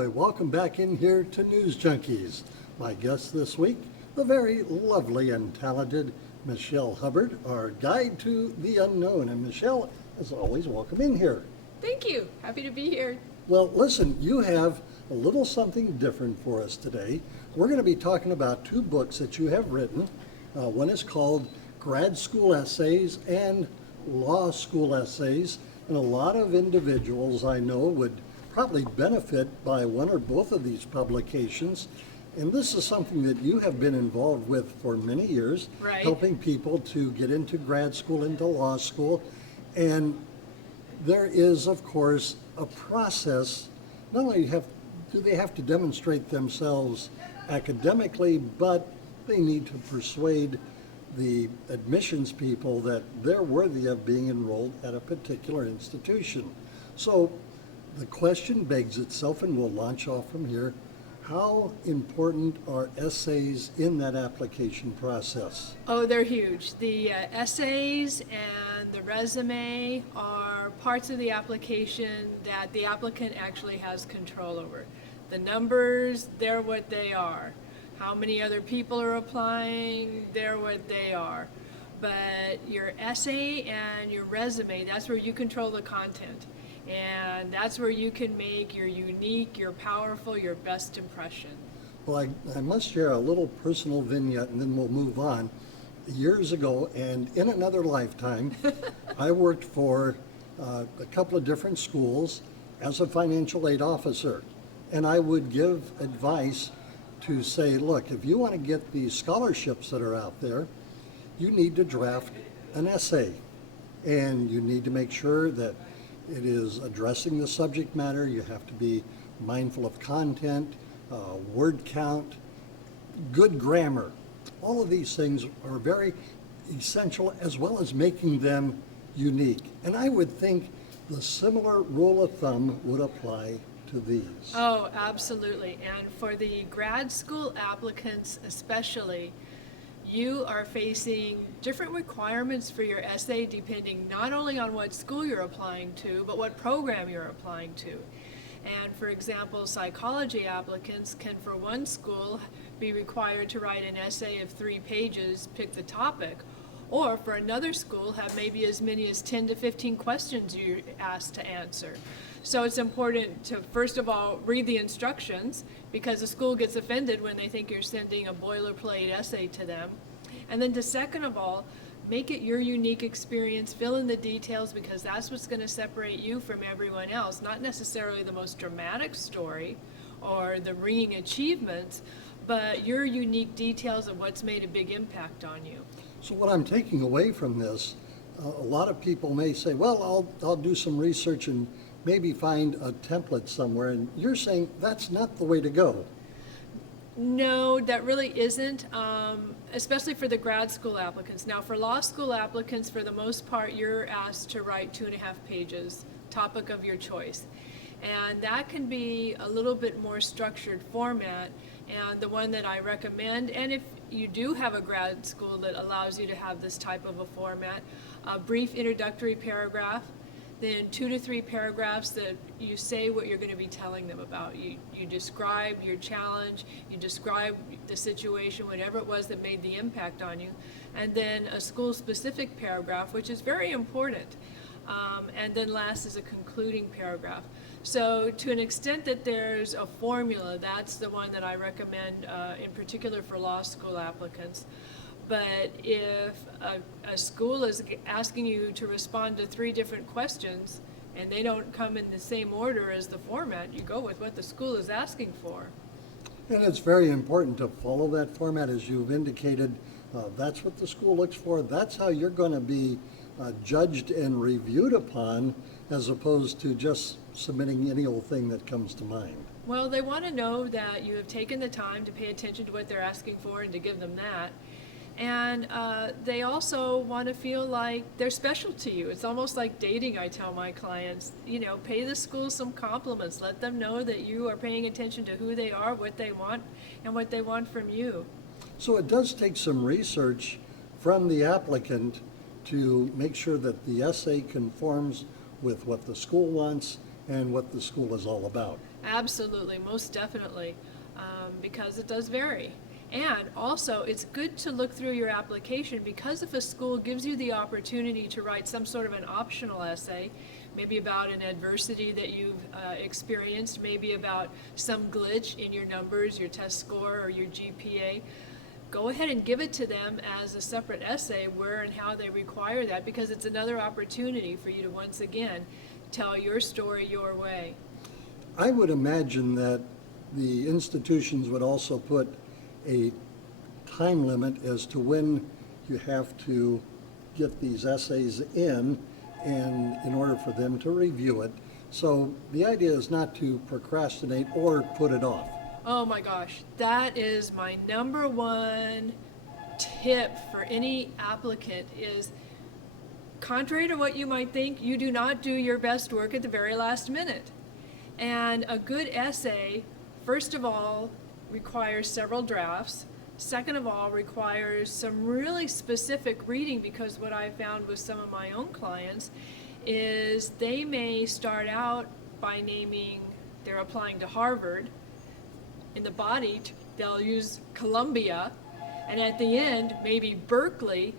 Hello, and welcome back in here to News Junkies. My guest this week, the very lovely and talented Michelle Hubbard, our guide to the unknown. And Michelle, as always, welcome in here. Thank you. Happy to be here. Well, listen, you have a little something different for us today. We're going to be talking about two books that you have written. One is called Grad School Essays and Law School Essays. And a lot of individuals I know would probably benefit by one or both of these publications. And this is something that you have been involved with for many years, Right. helping people to get into grad school, into law school. And there is, of course, a process. Not only do they have to demonstrate themselves academically, but they need to persuade the admissions people that they're worthy of being enrolled at a particular institution. So the question begs itself, and we'll launch off from here. How important are essays in that application process? Oh, they're huge. The essays and the resume are parts of the application that the applicant actually has control over. The numbers, they're what they are. How many other people are applying, they're what they are. But your essay and your resume, that's where you control the content. And that's where you can make your unique, your powerful, your best impression. Well, I must share a little personal vignette and then we'll move on. Years ago and in another lifetime, I worked for a couple of different schools as a financial aid officer. And I would give advice to say, look, if you want to get these scholarships that are out there, you need to draft an essay. And you need to make sure that it is addressing the subject matter. You have to be mindful of content, word count, good grammar. All of these things are very essential, as well as making them unique. And I would think the similar rule of thumb would apply to these. Oh, absolutely. And for the grad school applicants especially, you are facing different requirements for your essay depending not only on what school you're applying to, but what program you're applying to. And for example, psychology applicants can, for one school, be required to write an essay of 3 pages, pick the topic, or for another school, have maybe as many as 10 to 15 questions you're asked to answer. So it's important to, first of all, read the instructions, because the school gets offended when they think you're sending a boilerplate essay to them. And then to, second of all, make it your unique experience, fill in the details, because that's what's going to separate you from everyone else. Not necessarily the most dramatic story or the ringing achievements, but your unique details of what's made a big impact on you. So what I'm taking away from this, a lot of people may say, well, I'll do some research and maybe find a template somewhere, and you're saying that's not the way to go. No, that really isn't, especially for the grad school applicants. Now, for law school applicants, for the most part, you're asked to write 2.5 pages, topic of your choice. And that can be a little bit more structured format, and the one that I recommend, and if you do have a grad school that allows you to have this type of a format, a brief introductory paragraph, then 2 to 3 paragraphs that you say what you're going to be telling them about. You describe your challenge, you describe the situation, whatever it was that made the impact on you, and then a school-specific paragraph, which is very important. And then last is a concluding paragraph. So to an extent that there's a formula, that's the one that I recommend in particular for law school applicants. But if a school is asking you to respond to 3 different questions and they don't come in the same order as the format, you go with what the school is asking for. And it's very important to follow that format, as you've indicated. That's what the school looks for. That's how you're going to be judged and reviewed upon, as opposed to just submitting any old thing that comes to mind. Well, they want to know that you have taken the time to pay attention to what they're asking for and to give them that. And they also want to feel like they're special to you. It's almost like dating, I tell my clients. You know, pay the school some compliments. Let them know that you are paying attention to who they are, what they want, and what they want from you. So it does take some research from the applicant to make sure that the essay conforms with what the school wants and what the school is all about. Absolutely, most definitely, because it does vary. And also, it's good to look through your application, because if a school gives you the opportunity to write some sort of an optional essay, maybe about an adversity that you've experienced, maybe about some glitch in your numbers, your test score, or your GPA, go ahead and give it to them as a separate essay where and how they require that, because it's another opportunity for you to once again tell your story your way. I would imagine that the institutions would also put a time limit as to when you have to get these essays in, and in order for them to review it. So the idea is not to procrastinate or put it off. Oh my gosh, that is my number one tip for any applicant is, contrary to what you might think, you do not do your best work at the very last minute. And a good essay, first of all, requires several drafts. Second of all, requires some really specific reading, because what I found with some of my own clients is they may start out by naming they're applying to Harvard. In the body, they'll use Columbia, and at the end, maybe Berkeley.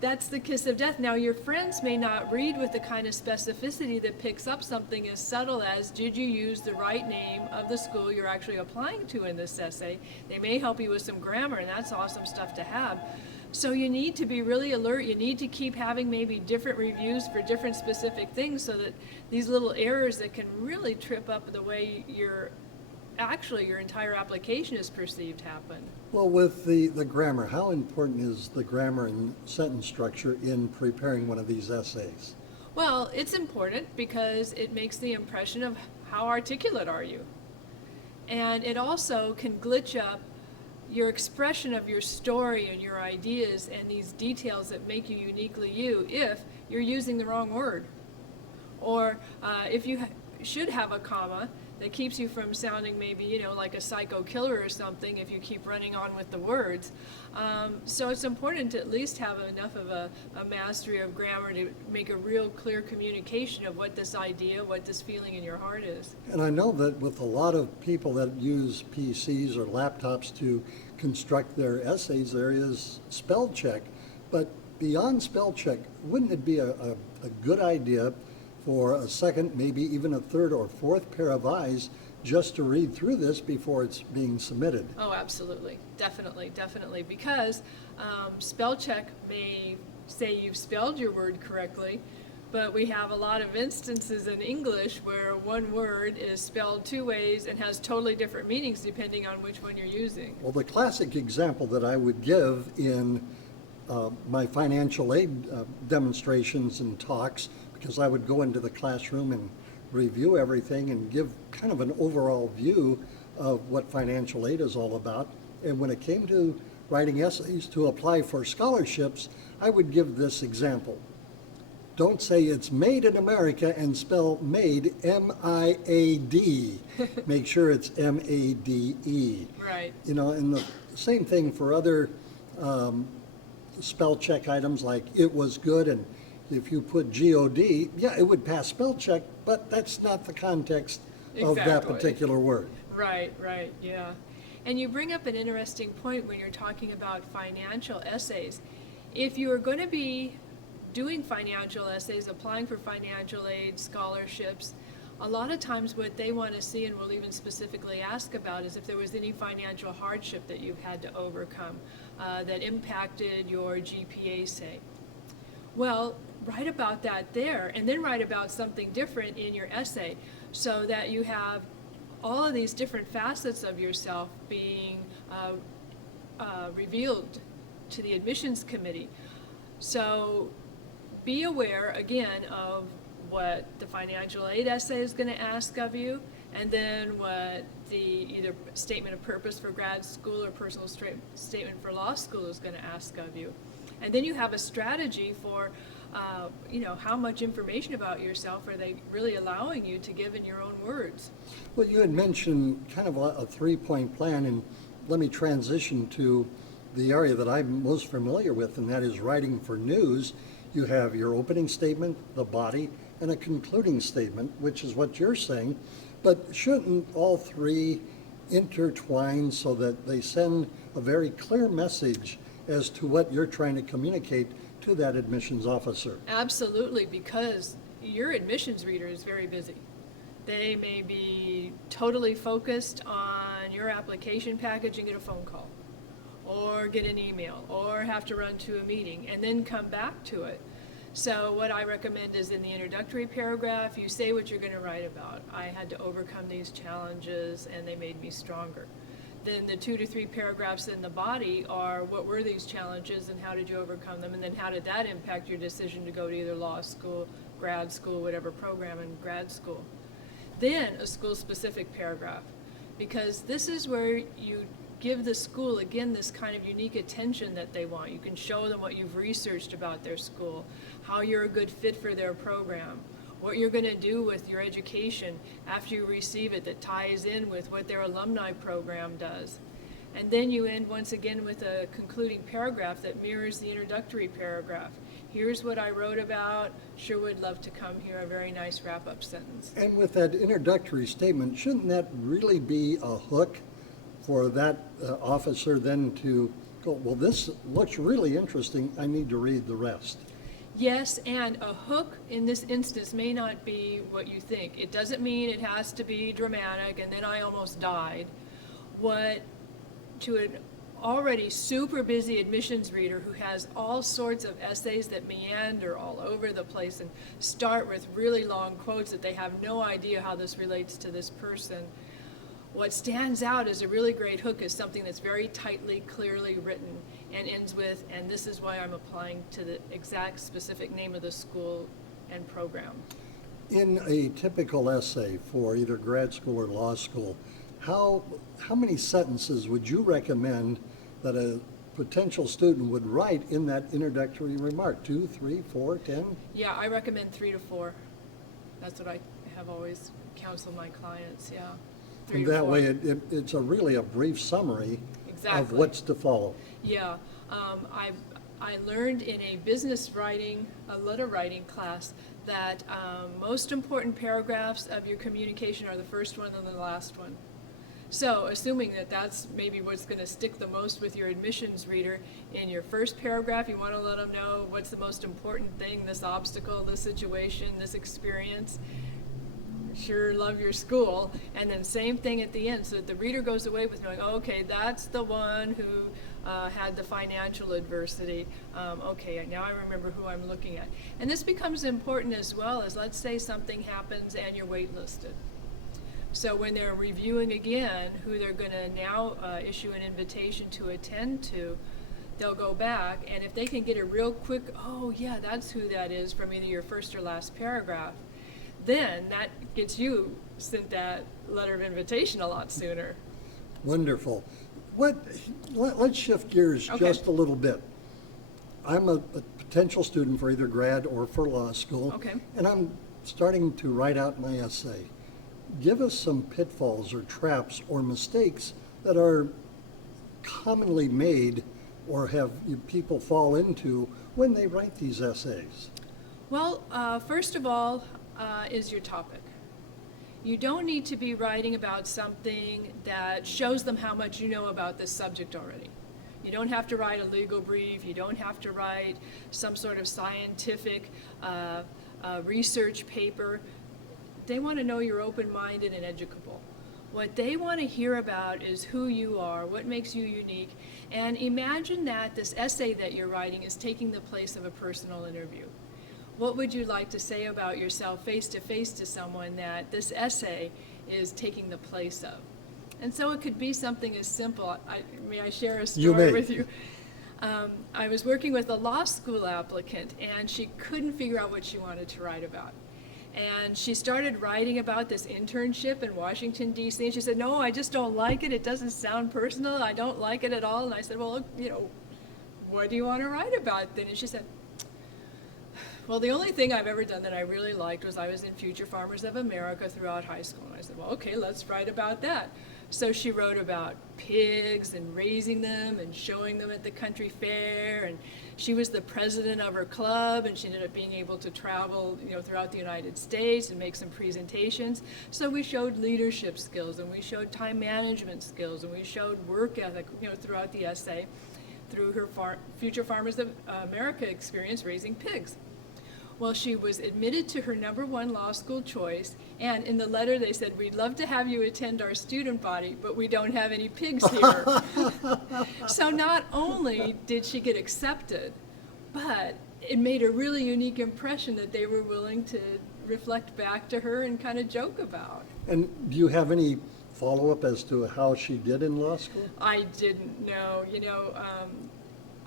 That's the kiss of death. Now, your friends may not read with the kind of specificity that picks up something as subtle as, did you use the right name of the school you're actually applying to in this essay? They may help you with some grammar, and that's awesome stuff to have. So you need to be really alert. You need to keep having maybe different reviews for different specific things, so that these little errors that can really trip up the way your entire application is perceived happen. Well, with the grammar, how important is the grammar and sentence structure in preparing one of these essays? Well, it's important because it makes the impression of how articulate are you. And it also can glitch up your expression of your story and your ideas and these details that make you uniquely you if you're using the wrong word. Or if you should have a comma that keeps you from sounding maybe, like a psycho killer or something if you keep running on with the words. So it's important to at least have enough of a mastery of grammar to make a real clear communication of what this idea, what this feeling in your heart is. And I know that with a lot of people that use PCs or laptops to construct their essays, there is spell check. But beyond spell check, wouldn't it be a good idea for a second, maybe even a third or fourth pair of eyes just to read through this before it's being submitted? Oh, absolutely. Definitely, definitely. Because spell check may say you've spelled your word correctly, but we have a lot of instances in English where one word is spelled two ways and has totally different meanings depending on which one you're using. Well, the classic example that I would give in my financial aid demonstrations and talks, because I would go into the classroom and review everything and give kind of an overall view of what financial aid is all about. And when it came to writing essays to apply for scholarships, I would give this example. Don't say it's made in America and spell made, M-I-A-D. Make sure it's M-A-D-E. Right. And the same thing for other spell check items like it was good, and if you put G-O-D, yeah, it would pass spell check, but that's not the context of that Exactly. particular word. Right, yeah. And you bring up an interesting point when you're talking about financial essays. If you are going to be doing financial essays, applying for financial aid, scholarships, a lot of times what they want to see, and will even specifically ask about, is if there was any financial hardship that you've had to overcome that impacted your GPA, say. Well, write about that there, and then write about something different in your essay, so that you have all of these different facets of yourself being revealed to the admissions committee. So be aware, again, of what the financial aid essay is going to ask of you, and then what the either statement of purpose for grad school or personal statement for law school is going to ask of you. And then you have a strategy for how much information about yourself are they really allowing you to give in your own words. Well, you had mentioned kind of a three-point plan, and let me transition to the area that I'm most familiar with, and that is writing for news. You have your opening statement, the body, and a concluding statement, which is what you're saying, but shouldn't all three intertwine so that they send a very clear message as to what you're trying to communicate to that admissions officer? Absolutely, because your admissions reader is very busy. They may be totally focused on your application package and get a phone call, or get an email, or have to run to a meeting and then come back to it. So what I recommend is in the introductory paragraph, you say what you're going to write about. I had to overcome these challenges and they made me stronger. Then the 2 to 3 paragraphs in the body are what were these challenges and how did you overcome them, and then how did that impact your decision to go to either law school, grad school, whatever program in grad school. Then a school-specific paragraph, because this is where you give the school, again, this kind of unique attention that they want. You can show them what you've researched about their school, how you're a good fit for their program, what you're going to do with your education after you receive it that ties in with what their alumni program does. And then you end once again with a concluding paragraph that mirrors the introductory paragraph. Here's what I wrote about, sure would love to come here, a very nice wrap-up sentence. And with that introductory statement, shouldn't that really be a hook for that officer then to go, well, this looks really interesting, I need to read the rest? Yes, and a hook in this instance may not be what you think. It doesn't mean it has to be dramatic and then I almost died. What to an already super busy admissions reader who has all sorts of essays that meander all over the place and start with really long quotes that they have no idea how this relates to this person, what stands out as a really great hook is something that's very tightly, clearly written and ends with, and this is why I'm applying to the exact specific name of the school and program. In a typical essay for either grad school or law school, how many sentences would you recommend that a potential student would write in that introductory remark? 2, 3, 4, 10? Yeah, I recommend 3 to 4. That's what I have always counseled my clients, yeah. 3 And to that 4. way it's really a brief summary of Exactly. what's to follow. Yeah, I learned in a business writing, a letter writing class, that most important paragraphs of your communication are the first one and the last one. So assuming that that's maybe what's going to stick the most with your admissions reader, in your first paragraph you want to let them know what's the most important thing, this obstacle, this situation, this experience. Sure love your school, and then same thing at the end so that the reader goes away with knowing, okay, that's the one who had the financial adversity. Okay, now I remember who I'm looking at. And this becomes important as well as, let's say something happens and you're waitlisted. So when they're reviewing again who they're going to now issue an invitation to attend to, they'll go back, and if they can get a real quick, oh yeah, that's who that is, from either your first or last paragraph, then that gets you sent that letter of invitation a lot sooner. Wonderful. Let's shift gears Okay. just a little bit. I'm a potential student for either grad or for law school. Okay. And I'm starting to write out my essay. Give us some pitfalls or traps or mistakes that are commonly made or have people fall into when they write these essays. Well, first of all, is your topic. You don't need to be writing about something that shows them how much you know about this subject already. You don't have to write a legal brief. You don't have to write some sort of scientific research paper. They want to know you're open-minded and educable. What they want to hear about is who you are, what makes you unique, and imagine that this essay that you're writing is taking the place of a personal interview. What would you like to say about yourself face-to-face to someone that this essay is taking the place of? And so it could be something as simple. May I share a story with you? I was working with a law school applicant, and she couldn't figure out what she wanted to write about. And she started writing about this internship in Washington, D.C., and she said, no, I just don't like it. It doesn't sound personal. I don't like it at all. And I said, well, what do you want to write about then? And she said, well, the only thing I've ever done that I really liked was I was in Future Farmers of America throughout high school. And I said, well, okay, let's write about that. So she wrote about pigs and raising them and showing them at the country fair, and she was the president of her club, and she ended up being able to travel, throughout the United States and make some presentations. So we showed leadership skills, and we showed time management skills, and we showed work ethic, throughout the essay, through her Future Farmers of America experience raising pigs. Well, she was admitted to her #1 law school choice, and in the letter they said, "We'd love to have you attend our student body, but we don't have any pigs here." So not only did she get accepted, but it made a really unique impression that they were willing to reflect back to her and kind of joke about. And do you have any follow-up as to how she did in law school? I didn't know.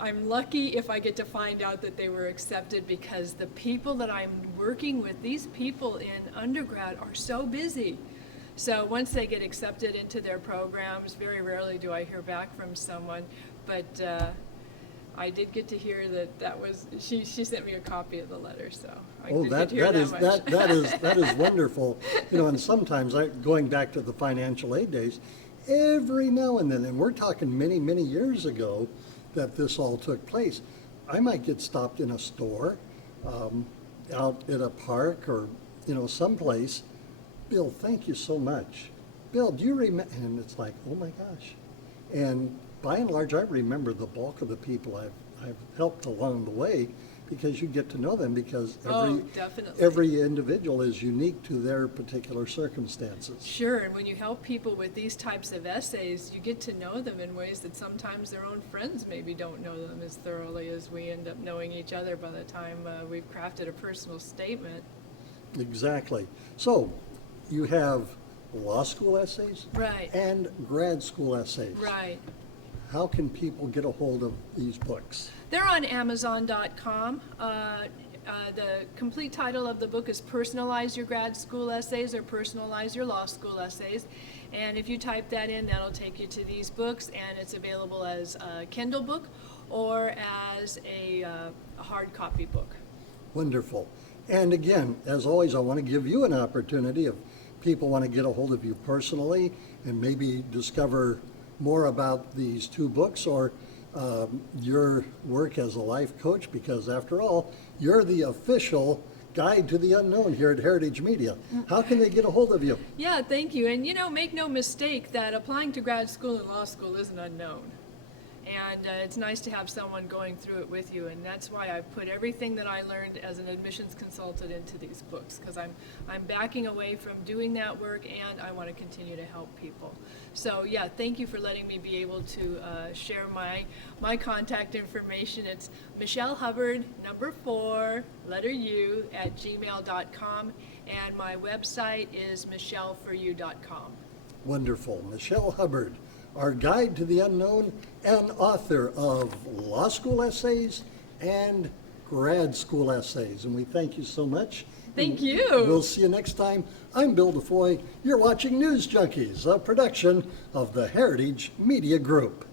I'm lucky if I get to find out that they were accepted, because the people that I'm working with, these people in undergrad, are so busy. So once they get accepted into their programs, very rarely do I hear back from someone. But I did get to hear that was, she sent me a copy of the letter, so I did get to hear that is wonderful. And sometimes going back to the financial aid days, every now and then, and we're talking many, many years ago, that this all took place, I might get stopped in a store, out at a park, or someplace. "Bill, thank you so much. Bill, do you remember?" And it's like, oh my gosh. And by and large, I remember the bulk of the people I've helped along the way, because you get to know them, because definitely. every individual is unique to their particular circumstances. Sure, and when you help people with these types of essays, you get to know them in ways that sometimes their own friends maybe don't know them as thoroughly as we end up knowing each other by the time we've crafted a personal statement. Exactly. So you have law school essays, Right. and grad school essays. Right. How can people get a hold of these books? They're on Amazon.com. The complete title of the book is Personalize Your Grad School Essays, or Personalize Your Law School Essays. And if you type that in, that'll take you to these books, and it's available as a Kindle book or as a hard copy book. Wonderful. And again, as always, I want to give you an opportunity, if people want to get a hold of you personally and maybe discover more about these 2 books, or your work as a life coach, because after all, you're the official guide to the unknown here at Heritage Media. How can they get a hold of you? Yeah, thank you. And make no mistake that applying to grad school and law school is an unknown. And it's nice to have someone going through it with you, and that's why I put everything that I learned as an admissions consultant into these books, because I'm backing away from doing that work, and I want to continue to help people. So yeah, thank you for letting me be able to share my contact information. It's Michelle Hubbard, #4, letter U, @gmail.com, and my website is michelleforyou.com. Wonderful. Michelle Hubbard, our guide to the unknown, and author of law school essays and grad school essays. And we thank you so much. Thank you. We'll see you next time. I'm Bill DeFoi. You're watching News Junkies, a production of the Heritage Media Group.